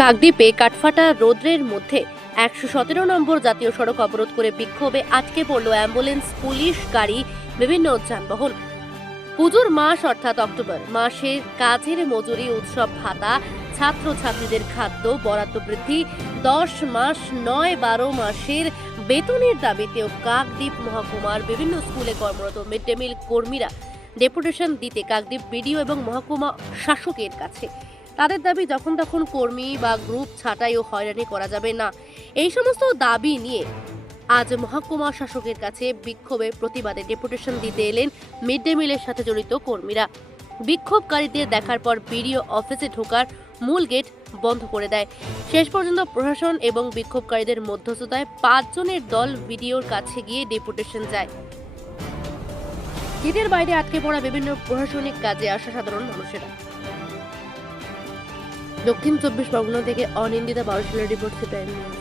কাকদ্বীপে কাঠফাটা রোদ্রের মধ্যে একশো সতেরো নম্বর জাতীয় সড়ক অবরোধ করে বিক্ষোভে আটকে পড়ল অ্যাম্বুলেন্স, পুলিশ, গাড়ি, বিভিন্ন যানবাহন। পুজোর মাস অর্থাৎ অক্টোবর মাসের কাজের মজুরি, উৎসব, ভাতা, ছাত্রছাত্রীদের খাদ্য বরাদ্দ বৃদ্ধি, দশ মাস, নয়, বারো মাসের বেতনের দাবিতেও কাকদ্বীপ মহকুমার বিভিন্ন স্কুলে কর্মরত মিড ডে মিল কর্মীরা ডেপুটেশন দিতে কাকদ্বীপ বিডিও এবং মহকুমা শাসকের কাছে তাদের দাবি যখন তখন কর্মী বা গ্রুপ ছাঁটাই ও হয়রানি করা যাবে না। এই সমস্ত দাবি নিয়ে আজ মহকুমা শাসকের কাছে বিক্ষোভে প্রতিবাদে ডেপুটেশন দিতে এলেন মিড ডে মিলের সাথে জড়িত কর্মীরা। বিক্ষোভকারীদের দেখার পর বিডিও অফিসে ঢোকার মূল গেট বন্ধ করে দেয়। শেষ পর্যন্ত প্রশাসন এবং বিক্ষোভকারীদের মধ্যস্থতায় পাঁচজনের দল বিডিওর কাছে গিয়ে ডেপুটেশন যায়। গেটের বাইরে আটকে পড়া বিভিন্ন প্রশাসনিক কাজে আসা সাধারণ মানুষেরা। দক্ষিণ চব্বিশ পরগনা থেকে অনিন্দিতা বারোশালের রিপোর্ট সিপিআই নিউজ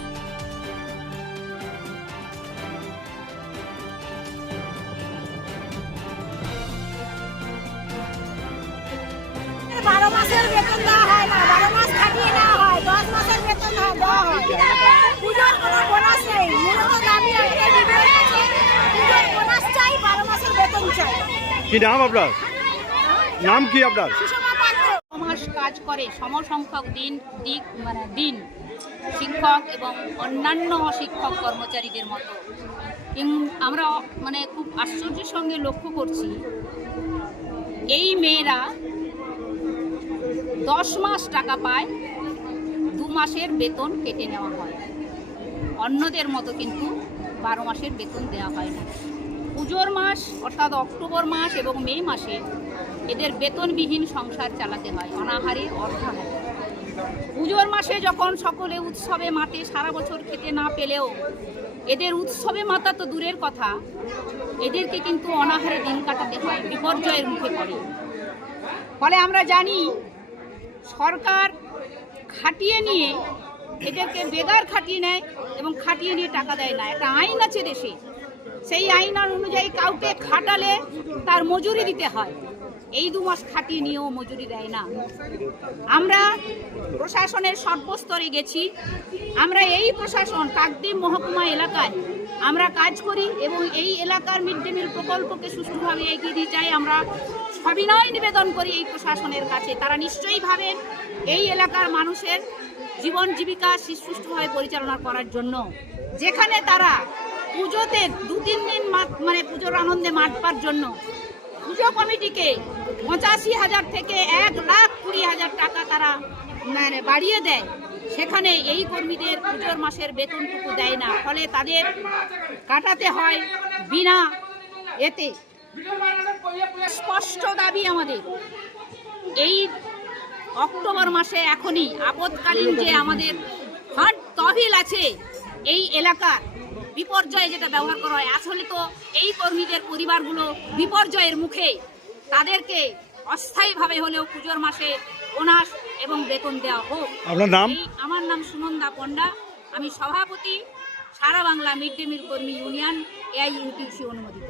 বারো মাসের বেতন দেওয়া হয় না বারো মাস খাটিয়ে নেওয়া হয় দশ মাসের বেতন দেওয়া হয়। পুজোর কোনো বোনাস নেই মূলত দাবি একটাই বিবেক আছে পুজোর বোনাস চাই বারো মাসের বেতন চাই। কি নাম আপনার? নাম কি আপনার? কাজ করে সমসংখ্যক দিন, দিক মানে দিন, শিক্ষক এবং অন্যান্য শিক্ষক কর্মচারীদের মতো। আমরা মানে খুব আশ্চর্যের সঙ্গে লক্ষ্য করছি, এই মেয়েরা দশ মাস টাকা পায়, দু মাসের বেতন কেটে নেওয়া হয়। অন্যদের মতো কিন্তু বারো মাসের বেতন দেওয়া হয় না। পুজোর মাস অর্থাৎ অক্টোবর মাস এবং মে মাসে এদের বেতনবিহীন সংসার চালাতে হয়, অনাহারে অর্থাহারে পুজোর মাসে যখন সকলে উৎসবে মাতে, সারা বছর খেতে না পেলেও এদের উৎসবে মাতা তো দূরের কথা, এদেরকে কিন্তু অনাহারে দিন কাটাতে হয়, বিপর্যয়ের মুখে পড়ে। ফলে আমরা জানি, সরকার খাটিয়ে নিয়ে এদেরকে বেগার খাটিয়ে নেয় এবং খাটিয়ে নিয়ে টাকা দেয় না। একটা আইন আছে দেশে সেই আইন অনুযায়ী কাউকে খাটালে তার মজুরি দিতে হয়। এই দু মাস খাটিয়ে নিয়েও মজুরি দেয় না। আমরা প্রশাসনের সর্বস্তরে গেছি। আমরা এই প্রশাসন, কাকদ্বীপ মহকুমা এলাকায় আমরা কাজ করি এবং এই এলাকার মিড ডে মিল প্রকল্পকে সুষ্ঠুভাবে এগিয়ে দিয়ে চাই আমরা সবিনয় নিবেদন করি এই প্রশাসনের কাছে। তারা নিশ্চয়ই ভাবেন এই এলাকার মানুষের জীবন জীবিকা সুষ্ঠুভাবে পরিচালনা করার জন্য। যেখানে তারা পুজোতে দু তিন দিন মানে পুজোর আনন্দে মাতবার জন্য। পুজো কমিটিকে পঁচাশি হাজার থেকে এক লাখ কুড়ি হাজার টাকা তারা মানে বাড়িয়ে দেয়। সেখানে এই কর্মীদের পুজোর মাসের বেতনটুকু দেয় না। ফলে তাদের কাটাতে হয় বিনা এতে। স্পষ্ট দাবি আমাদের, এই অক্টোবর মাসে এখনই, আপদকালীন যে আমাদের ফান্ড তহবিল আছে, এই এলাকার বিপর্যয়ে যেটা ব্যবহার করা হয় আসলে তো এই কর্মীদের পরিবারগুলো বিপর্যয়ের মুখে। তাদেরকে অস্থায়ীভাবে হলেও পুজোর মাসে বোনাস এবং বেতন দেওয়া হোক। আপনার নাম? আমার নাম সুনন্দা পণ্ডা। আমি সভাপতি সারা বাংলা মিড ডে মিল কর্মী ইউনিয়ন এআইইউটিসি অনুমোদিত।